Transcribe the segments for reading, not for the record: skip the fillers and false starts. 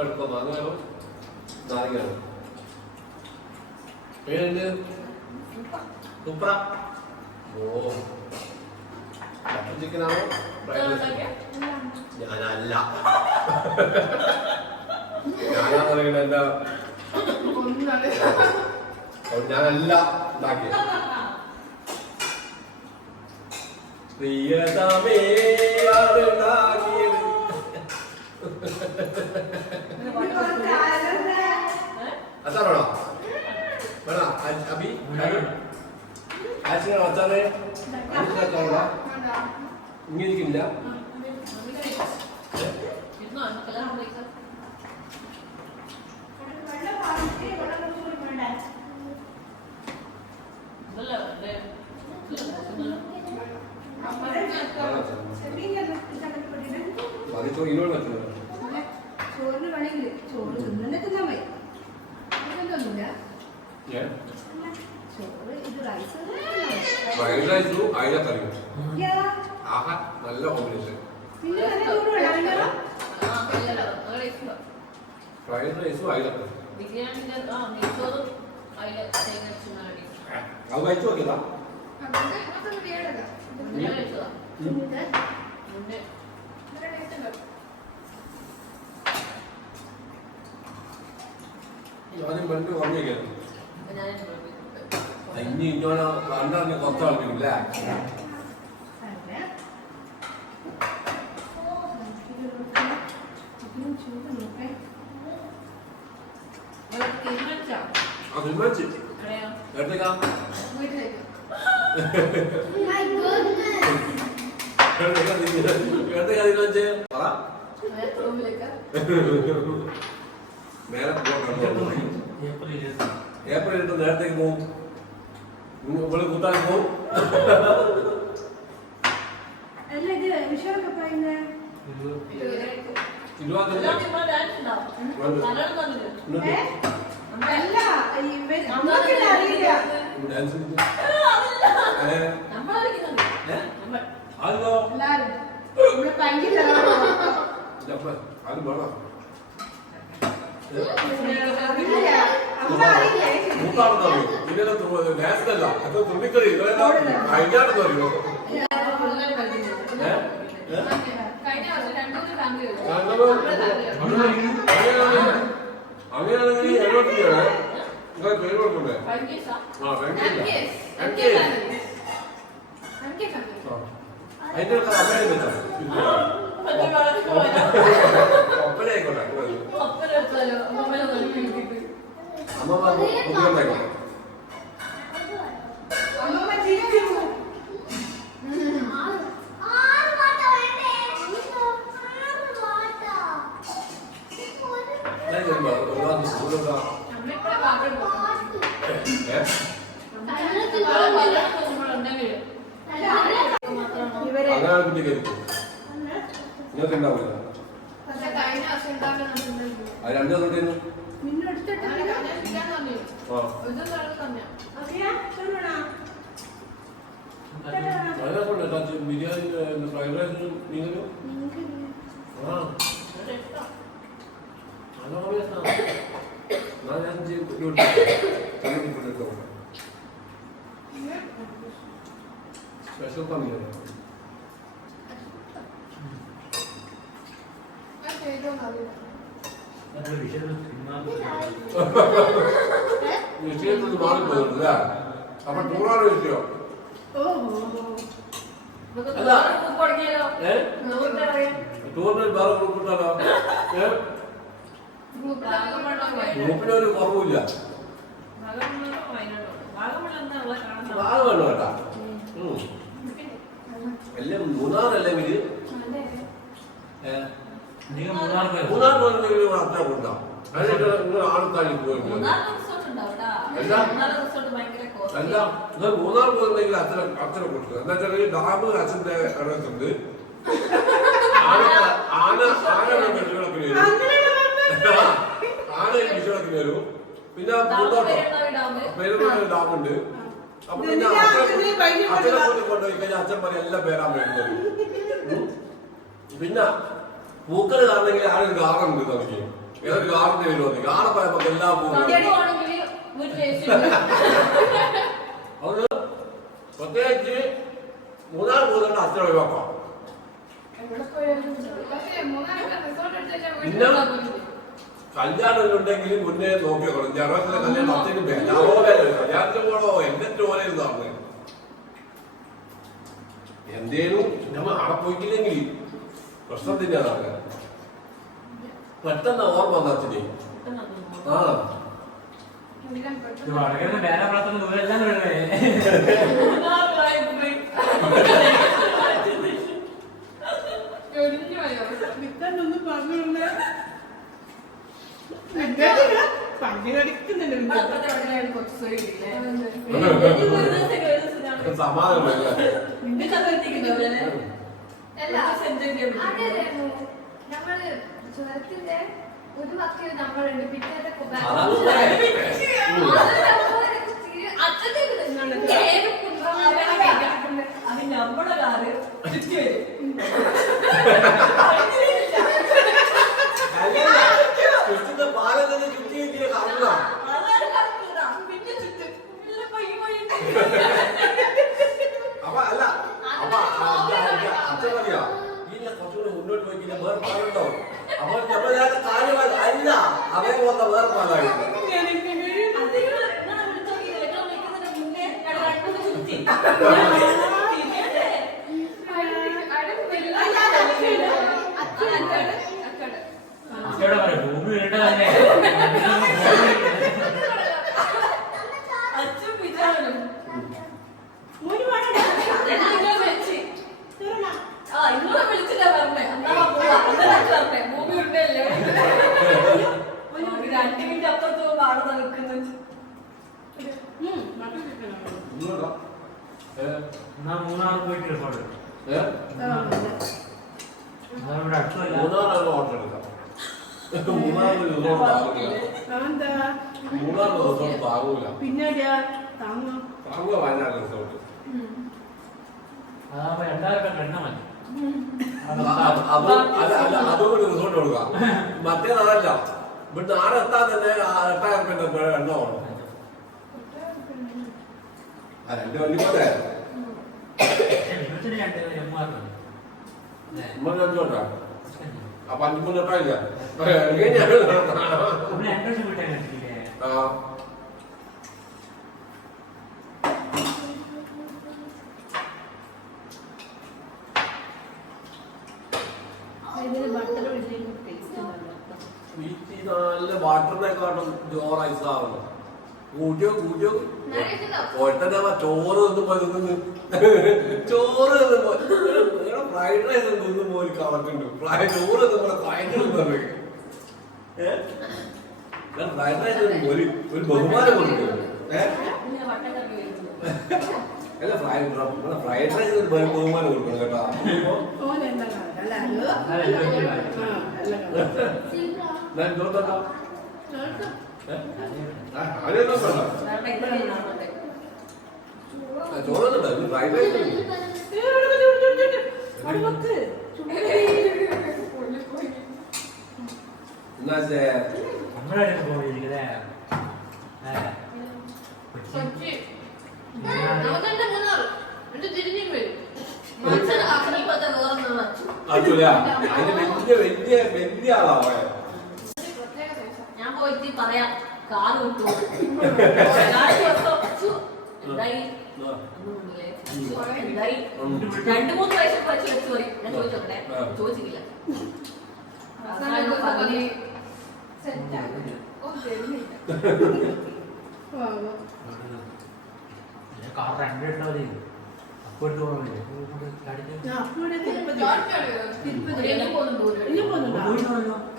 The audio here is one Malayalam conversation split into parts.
എടുക്കാം മാങ്ങയാണോ നാരങ്ങയാണോ പേരുണ്ട് സൂപ്പറ ഓ ബട്ടർ ചിക്കനാണോ ഞാനല്ല ഞാനാ പറയുന്നത് എന്താ ഞാനല്ല ഉണ്ടാക്കിയത് പ്രിയതമേ അച്ചാറാണോ വേണോ അബി ആശിനാണോ അച്ചാറ് അച്ചാറാണോ ഇങ്ങനെ ഇരിക്കില്ല ഇനോട് പറ്റുന്നത് ചോറിന് വേണമെങ്കിൽ ചോറ് തിന്നെ തിന്നാൻ പോയി ഇതൊന്നുമില്ല ഫ്രൈഡ് റൈസും അയിലക്കറിയും ആഹാ നല്ല കോമ്പിനേഷൻ ഫ്രൈഡ് റൈസും അയിലക്കറിയും അത് കഴിച്ചു നോക്കിയതാ ഞാനും പണ്ട് ഓർമ്മിക്കുന്നു ഇനി ഇന്നോട് കണ്ടറിഞ്ഞ് കുറച്ച് ആൾക്കില്ല തീരുമാനിച്ചു എടുത്തേക്കാം തീരുമാനിച്ചേ പറ മേലെ ഏപ്രിൽ 8 നേരത്തേക്ക് പോവും ഇവിടെ കൂട്ടാൻ പോവും അത് വേണം നേരത്തല്ല അത് തുണിക്കളി കഴിഞ്ഞാണെന്ന് അറിയോ അങ്ങനെയാണെങ്കിൽ എഴുപത്തിയാണ് നിങ്ങൾ പേര് കൊടുക്കണ്ടേ അതിന്റെ അമ്മയെ ഒപ്പനായിക്കോട്ടെ അമ്മ ബുദ്ധിമുട്ടായിക്കോട്ടെ അങ്ങനെ കുട്ടി കരുത്തു നിങ്ങൾക്ക് ഉണ്ടാവില്ല അത് 2 ദിവസം ഉണ്ടായിരുന്നു ബിരിയാണി ഫ്രൈഡ് റൈസിനും മീനും ഞാൻ സ്പെഷ്യൽ തമ്മിലാണ് വിഷയത്തിൽ മാറിപ്പോകുന്നില്ല അപ്പൊ ടൂറാണ് വിഷയം അല്ല ടൂറിന് വേറെ ഗ്രൂപ്പിട്ടാലോ ഗ്രൂപ്പിനൊരു കുറവില്ല വാഗമണ് കേട്ടാ എല്ലാം മൂന്നാറല്ലെങ്കിൽ മൂന്നാർ പോയിട്ടുണ്ടെങ്കിൽ അത്ര കൊണ്ടാവും അതിനൊക്കെ നിങ്ങൾ ആൾക്കാർ പോയിട്ട് മൂന്നാർ പോകുന്നെങ്കിൽ അച്ഛനെ കൊടുക്കുക. എന്താ വെച്ചാൽ ഡാം അച്ഛന്റെ അടുത്തുണ്ട്. ആന വിഷുവിളക്കിന് വരും. ആന വിഷുവിളക്കിന് വരും. പിന്നെ പെരുന്നാൾ ഡാമുണ്ട്. അപ്പൊ പിന്നെ അച്ഛനെ കൊണ്ടുപോയി കഴിഞ്ഞാൽ അച്ഛൻ പറയും എല്ലാം പേരാൻ വേണ്ടത്. പിന്നെ പൂക്കൾ കാണണമെങ്കിൽ ആരൊരു ഗാർഡൻ ഉണ്ട് നമുക്ക്. ഏതൊരു ഗാർഡൻ വരുമോ ഗാർഡൻ പറയുമ്പോ എല്ലാ പൂക്കളും അത് പ്രത്യേകിച്ച് മൂന്നാർ പോകുന്നുണ്ട് അച്ഛൻ ഒഴിവാക്കാം. പിന്നെ കല്യാണം ഉണ്ടെങ്കിൽ മുന്നേ നോക്കിയോളൂ. ഞങ്ങളുടെ കല്യാണം അച്ഛന് കല്യാണത്തിന് പോണോ എന്നിട്ട് പോലെ ഇരുന്നാണ് എന്തേലും നമ്മൾ അവിടെ പോയിട്ടില്ലെങ്കിൽ പ്രശ്നത്തിന്റെ അതാണ്. പെട്ടെന്ന് ഓർമ്മ വന്ന അച്ഛനെ. ആ സമാധാനം ചുരത്തിന്റെ ഒരു മക്കൾ നമ്മളുണ്ട്. പിന്നെ അത് നമ്മുടെ കാറ് ചുറ്റി വരും. അപ്പൊ അല്ല അപ്പൊ അച്ഛൻ പറയാ ഇല്ല കുറച്ചുകൂടി മുന്നോട്ട് പോയി വേറെ പാലുണ്ടാവും. അപ്പൊ നമ്മളെ കാര്യമായി അല്ല അവരെ വന്ന വേറെ പാലായിരുന്നു. മൂന്നാർ പോയിട്ട് റിസോർട്ട് മൂന്നാർ ഓർഡർ എടുക്കാം. മൂന്നാർ റിസോർട്ട് താങ്ങൂല. പിന്നെ താങ്ങുക വയനാട് റിസോർട്ട്. അതാകുമ്പോ 2000 എണ്ണ മതി. അതുകൊണ്ട് റിസോർട്ട് കൊടുക്കാം. മറ്റേതല്ല ഇവിടുന്ന് ആടെത്താൻ തന്നെ 8000 എണ്ണ വേണം. രണ്ട് വണ്ടി പോലെ അപ്പൊ 5 തൊട്ടായില്ല. നല്ല വാട്ടറിനെക്കാട്ടും ജോറ് ഐസാവുന്നു. കൂട്ടിയോ ഒറ്റ ചോറ് നിന്ന് ചോറ് ഫ്രൈഡ് റൈസ് നിന്ന് പോയി കളക്കുന്നുണ്ട്. ചോറ് ഭയങ്കര ഫ്രൈഡ് റൈസ് ഒരു ബഹുമാനം കൊടുക്കുന്നു. അല്ല ഫ്രൈഡ് റൈസ് ഒരു ബഹുമാനം കൊടുക്കണം കേട്ടോ. ചോറുണ്ട് ഫ്രൈഡ് റൈസ് വലിയ ആളാ. ഞാൻ പോയിട്ട് പറയാം കാറ് വിട്ടു 2-3 വയസ്സ് പഠിച്ചു വെച്ച് പോയി. ഞാൻ ചോദിച്ചോട്ടെ ചോദിച്ചില്ല.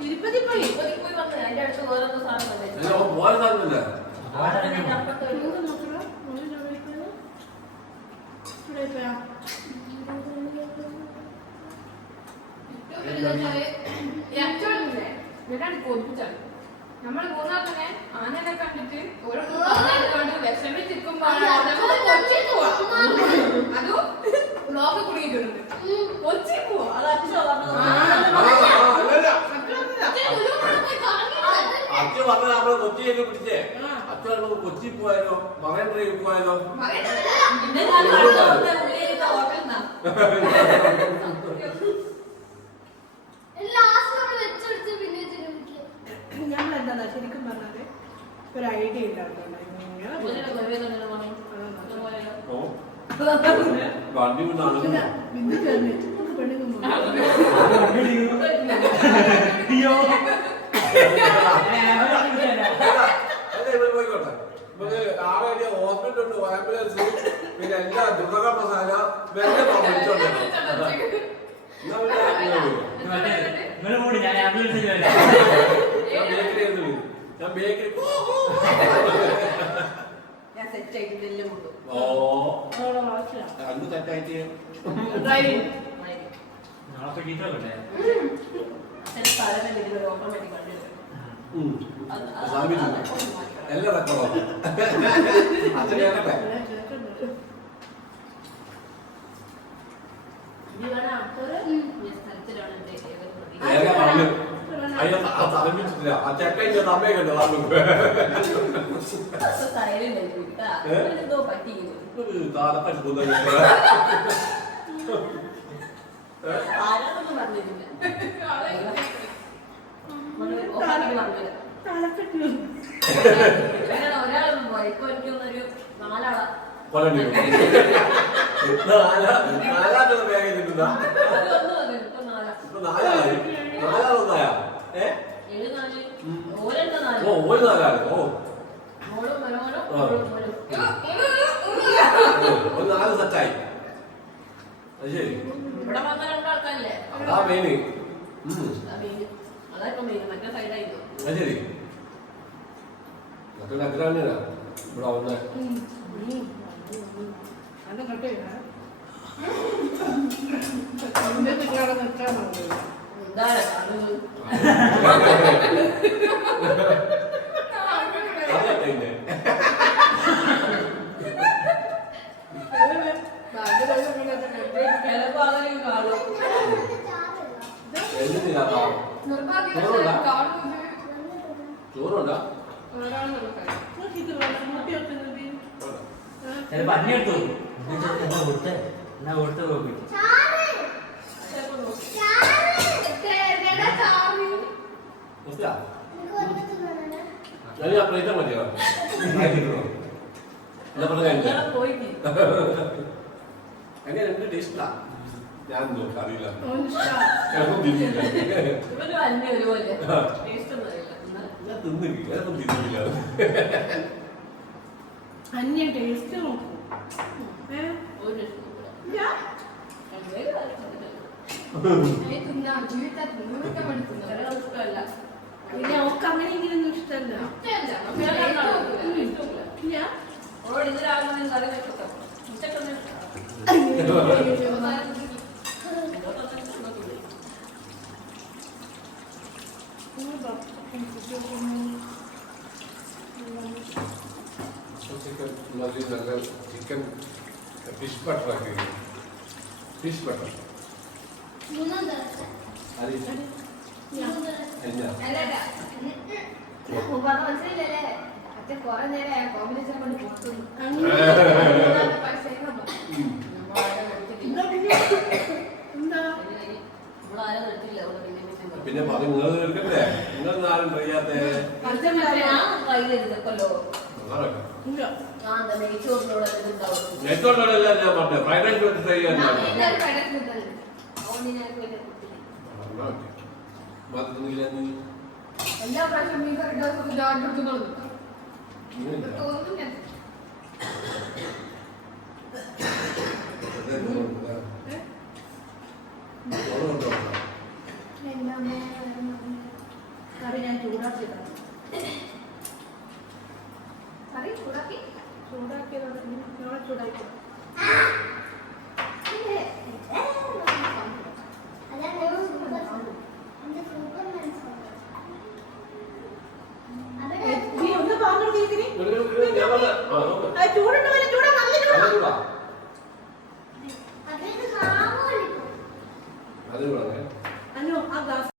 തിരുപ്പതി പോയി പോയി വന്നത് അതിന്റെ അടുത്ത് വേറൊന്നും സാധനം നമ്മൾ മൂന്നാർ തന്നെ ആനനെ കണ്ടിട്ട് ഓരോ വിഷമിച്ചിരിക്കുമ്പോ അതും ബ്ലോക്ക് കുടുങ്ങിയിട്ടുണ്ട് കൊച്ചി പോവാ അത് അച്ഛൻ പറഞ്ഞ നമ്മള് കൊച്ചിയൊക്കെ പിടിച്ചേ അച്ഛൻ കൊച്ചി പോയാലോ മറൈൻ ഡ്രൈവ് പോയാലോ ഞങ്ങൾ എന്താ ശരിക്കും പറഞ്ഞാല് ഒരു ഐഡിയ ഉണ്ടായിരുന്നു വണ്ടി പോയിക്കോട്ടെ നമുക്ക് ആളെ ഹോസ്പിറ്റലുണ്ട് ആംബുലൻസ് പിന്നെ എല്ലാ ദുർഗ മസാല വെറുതെ ഞാൻ ബേക്കറി ഓ അന്ന് തെറ്റായിട്ട് എല്ലാം റെക്കോർഡാണ് അച്ഛൻ കേൾക്കട്ടെ തലമിച്ചിട്ടില്ല ആ ചെക്കൻ്റെ അമ്മയെ കണ്ടു ഒരാളൊന്നും പോയി ഇപ്പൊ എനിക്കൊന്നൊരു നാലാളാ നാലാമത്തെ ബാഗ് കിട്ടുന്ന നാലാളായി നാലാളൊന്നായ ഓ ഒരു നാലാണ് ഓ ഒരു നാല് സെറ്റായി അത് ശരി അതാ മെയിന് അത് ശരി മറ്റൊരു അഗ്രാമിനാ ഇവിടെ വന്ന് ചോറുണ്ടാ പഞ്ഞെടുത്തു കൊടുത്ത് എന്നാ കൊടുത്ത് നോക്കി പ്ലേറ്റ് മതിയോ അങ്ങനെ രണ്ട് ടേസ്റ്റാ ഞാൻ നോക്കാം അറിയില്ല തിന്നില്ല തിന്നില്ല അന്യ ടേസ്റ്റ് നോക്കും പിന്നെ ഒക്കെ അങ്ങനെ ഇങ്ങനെയൊന്നും ഇഷ്ടമല്ല ചിക്കൻ ഫിഷ് ബട്ടർ ആക്കി ഫിഷ് ബട്ടർ മനസ്സിലല്ലേ അച്ഛൻ കൊറേ നേരം കോമ്പിനേഷൻ കൊണ്ട് പിന്നെ നിങ്ങൾ എടുക്കട്ടെ നിങ്ങൾ ആരും കഴിയാത്ത നെയ്ച്ചോറിനോടല്ല ഞാൻ പറഞ്ഞത് ഫ്രൈഡ് റൈസ് വെച്ച് ട്രൈ ചെയ്യാൻ എല്ലാ പ്രാവശ്യം മീൻ കറി എടുക്കുന്നുള്ളൂ കറി ഞാൻ ചൂടാക്കിയതാണ് ചൂടാക്കിയതാണ് ഞങ്ങളെ ചൂടാക്കി നീ ഒന്ന് പറഞ്ഞു കേൾക്കിനി ഞാൻ പറഞ്ഞ ചൂടുണ്ടോ